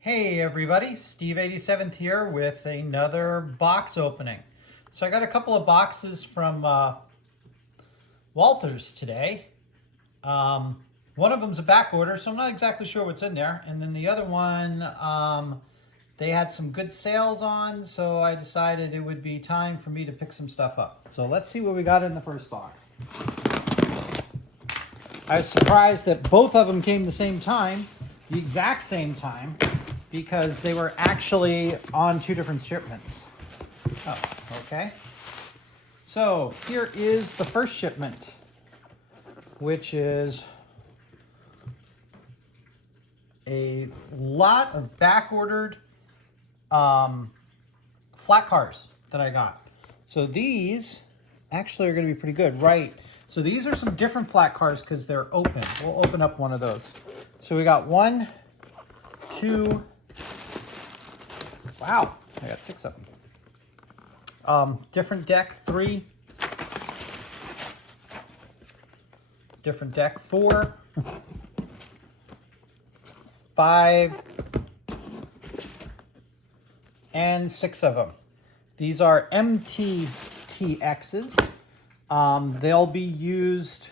Hey everybody, Steve 87th here with another box opening. So I got a couple of boxes from Walthers today. One of them's a back order, so I'm not exactly sure what's in there. And then the other one, they had some good sales on, so I decided it would be time for me to pick some stuff up. So let's see what we got in the first box. I was surprised that both of them came the same time, the exact same time, because they were actually on two different shipments. Oh, okay. So here is the first shipment, which is a lot of back-ordered flat cars that I got. So these actually are going to be pretty good, right? So these are some different flat cars because they're open. We'll open up one of those. So we got one, two, wow, I got 6 of them. Different deck, 3. Different deck, 4. 5. And 6 of them. These are MTTXs. They'll be used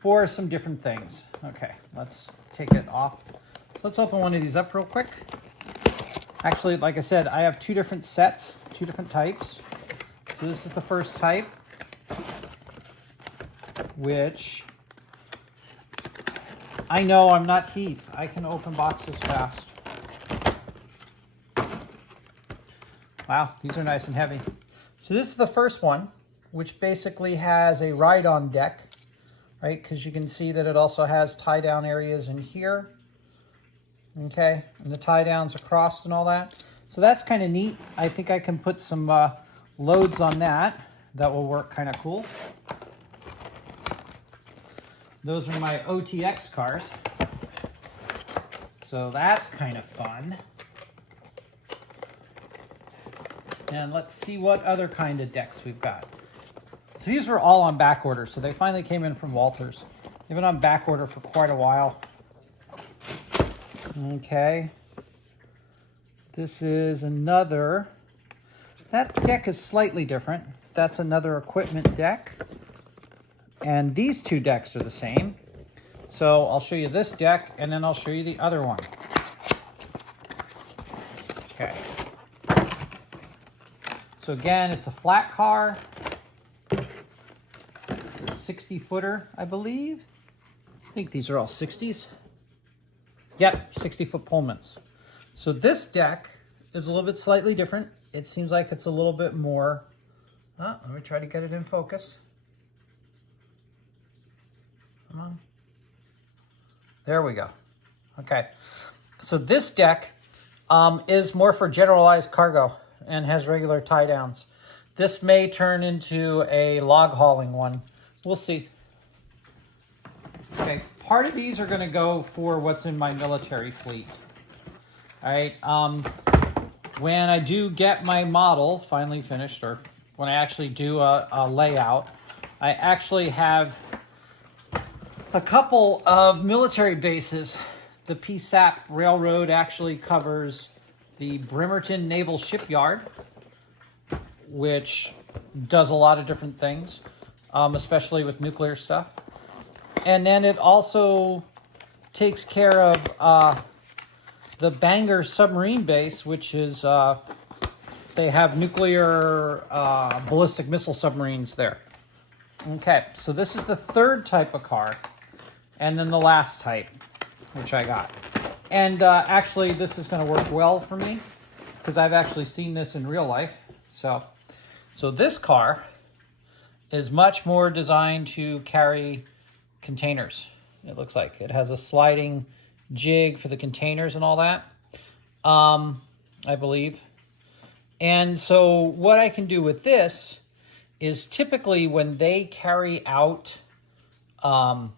for some different things. Okay, let's take it off. So let's open one of these up real quick. Actually, like I said, I have 2 different sets, 2 different types. So this is the first type, which I know I'm not Heath. I can open boxes fast. Wow, these are nice and heavy. So this is the first one, which basically has a ride-on deck, right? Because you can see that it also has tie-down areas in here. Okay, and the tie downs across and all that. So that's kind of neat. I think I can put some loads on that. That will work kind of cool. Those are my OTX cars. So that's kind of fun. And let's see what other kind of decks we've got. So these were all on back order. So they finally came in from Walthers. They've been on back order for quite a while. Okay, this is another, that deck is slightly different. That's another equipment deck. And these 2 decks are the same. So I'll show you this deck and then I'll show you the other one. Okay. So again, it's a flat car. It's a 60-footer, I believe. I think these are all 60s. Yep, 60-foot Pullmans. So this deck is a little bit slightly different. It seems like it's a little bit more... let me try to get it in focus. Come on. There we go. Okay. So this deck is more for generalized cargo and has regular tie downs. This may turn into a log hauling one. We'll see. Okay. Part of these are going to go for what's in my military fleet. All right. When I do get my model finally finished, or when I actually do a layout, I actually have a couple of military bases. The PSAP Railroad actually covers the Bremerton Naval Shipyard, which does a lot of different things, especially with nuclear stuff. And then it also takes care of the Bangor submarine base, which is, they have nuclear ballistic missile submarines there. Okay, so this is the 3rd type of car, and then the last type, which I got. And actually, this is going to work well for me, because I've actually seen this in real life. So this car is much more designed to carry containers. It looks like it has a sliding jig for the containers and all that, I believe. And so what I can do with this is typically when they carry out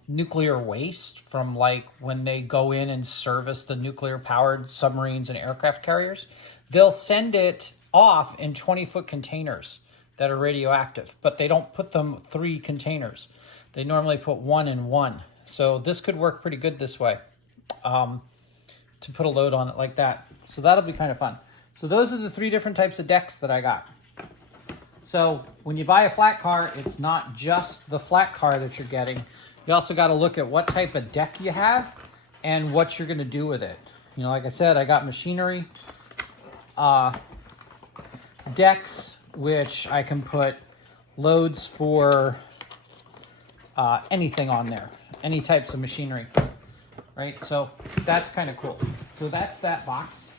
nuclear waste from, like, when they go in and service the nuclear powered submarines and aircraft carriers, they'll send it off in 20-foot containers that are radioactive, but they don't put them 3 containers. They normally put 1 in 1. So this could work pretty good this way. to put a load on it like that. So that'll be kind of fun. So those are the 3 different types of decks that I got. So when you buy a flat car, it's not just the flat car that you're getting. You also got to look at what type of deck you have and what you're going to do with it. You know, like I said, I got machinery decks, which I can put loads for anything on there, any types of machinery, right? So that's kind of cool. So that's that box.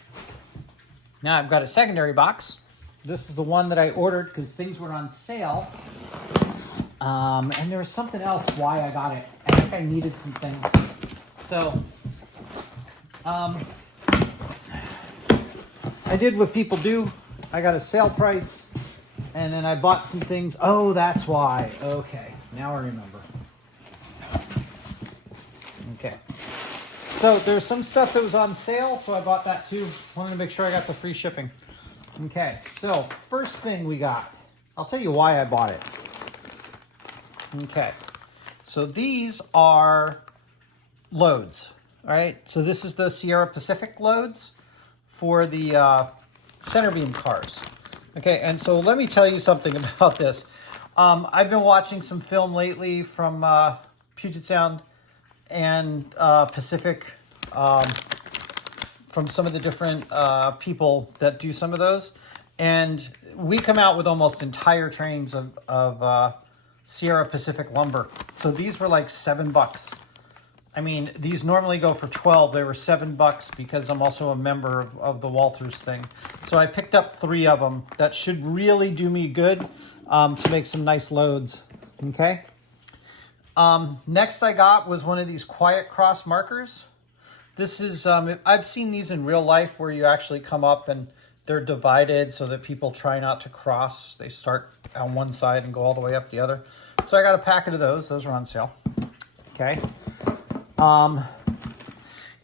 Now I've got a secondary box. This is the one that I ordered because things were on sale. And there was something else why I got it. I think I needed some things. So, I did what people do. I got a sale price, and then I bought some things. Oh, that's why. Okay, now I remember. Okay. So there's some stuff that was on sale, so I bought that too. Wanted to make sure I got the free shipping. Okay, so first thing we got. I'll tell you why I bought it. Okay, so these are loads, all right? So this is the Sierra Pacific loads for the center beam cars. Okay, and so let me tell you something about this. I've been watching some film lately from Puget Sound and Pacific, from some of the different people that do some of those. And we come out with almost entire trains of Sierra Pacific lumber. So these were like $7. I mean, these normally go for 12. They were $7 because I'm also a member of the Walthers thing. So I picked up 3 of them. That should really do me good to make some nice loads. Okay. Next I got was one of these quiet cross markers. This is, I've seen these in real life where you actually come up and they're divided so that people try not to cross. They start on one side and go all the way up the other. So I got a packet of those. Those are on sale. Okay.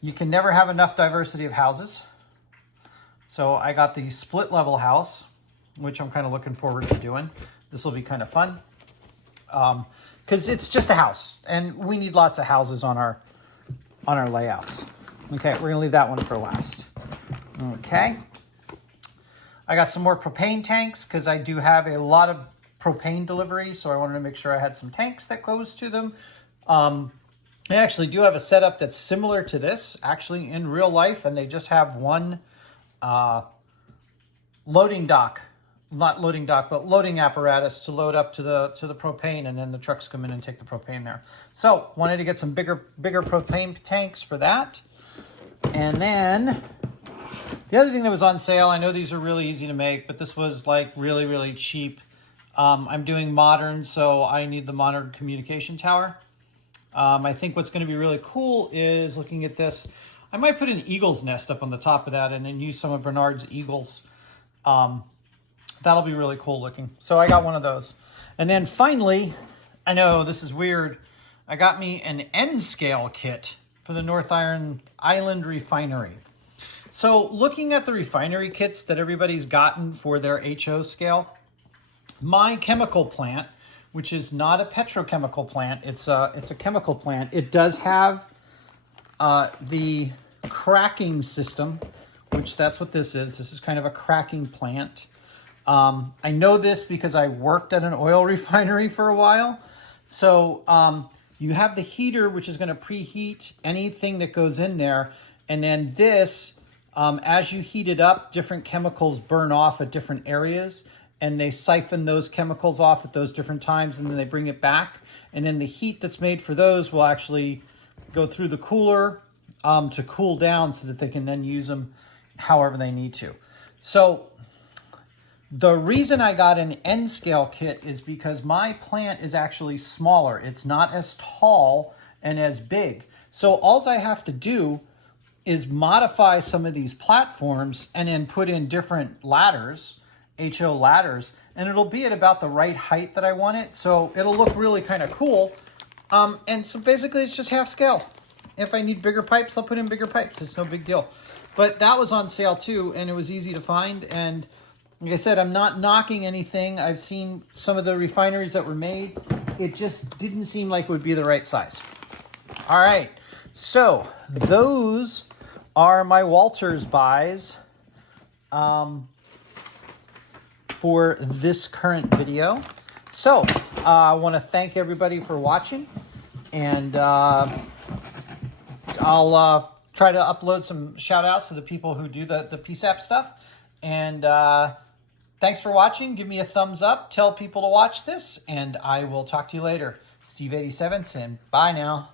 You can never have enough diversity of houses. So I got the split level house, which I'm kind of looking forward to doing. This will be kind of fun. Because it's just a house and we need lots of houses on our layouts. Okay, we're gonna leave that one for last. Okay. I got some more propane tanks because I do have a lot of propane delivery, so I wanted to make sure I had some tanks that goes to them. I actually do have a setup that's similar to this, actually in real life, and they just have one loading dock, not loading dock, but loading apparatus to load up to the propane, and then the trucks come in and take the propane there. So wanted to get some bigger propane tanks for that. And then the other thing that was on sale, I know these are really easy to make, but this was like really, really cheap. I'm doing modern, so I need the modern communication tower. I think what's going to be really cool is looking at this. I might put an eagle's nest up on the top of that and then use some of Bernard's eagles. That'll be really cool looking. So I got one of those. And then finally, I know this is weird, I got me an N scale kit for the North Island Refinery. So looking at the refinery kits that everybody's gotten for their HO scale, my chemical plant, which is not a petrochemical plant, it's a chemical plant. It does have the cracking system, which that's what this is. This is kind of a cracking plant. I know this because I worked at an oil refinery for a while. So you have the heater, which is going to preheat anything that goes in there. And then this, as you heat it up, different chemicals burn off at different areas. And they siphon those chemicals off at those different times, and then they bring it back. And then the heat that's made for those will actually go through the cooler to cool down so that they can then use them however they need to. So the reason I got an N scale kit is because my plant is actually smaller. It's not as tall and as big. So all I have to do is modify some of these platforms and then put in different ladders, HO ladders, and it'll be at about the right height that I want it. So it'll look really kind of cool. And so basically it's just half scale. If I need bigger pipes, I'll put in bigger pipes. It's no big deal. But that was on sale too, and it was easy to find. And like I said, I'm not knocking anything. I've seen some of the refineries that were made. It just didn't seem like it would be the right size. All right, so those are my Walthers buys for this current video. So I want to thank everybody for watching, and I'll try to upload some shout outs to the people who do the PSAP stuff. And thanks for watching. Give me a thumbs up, tell people to watch this, and I will talk to you later. Steve87, and bye now.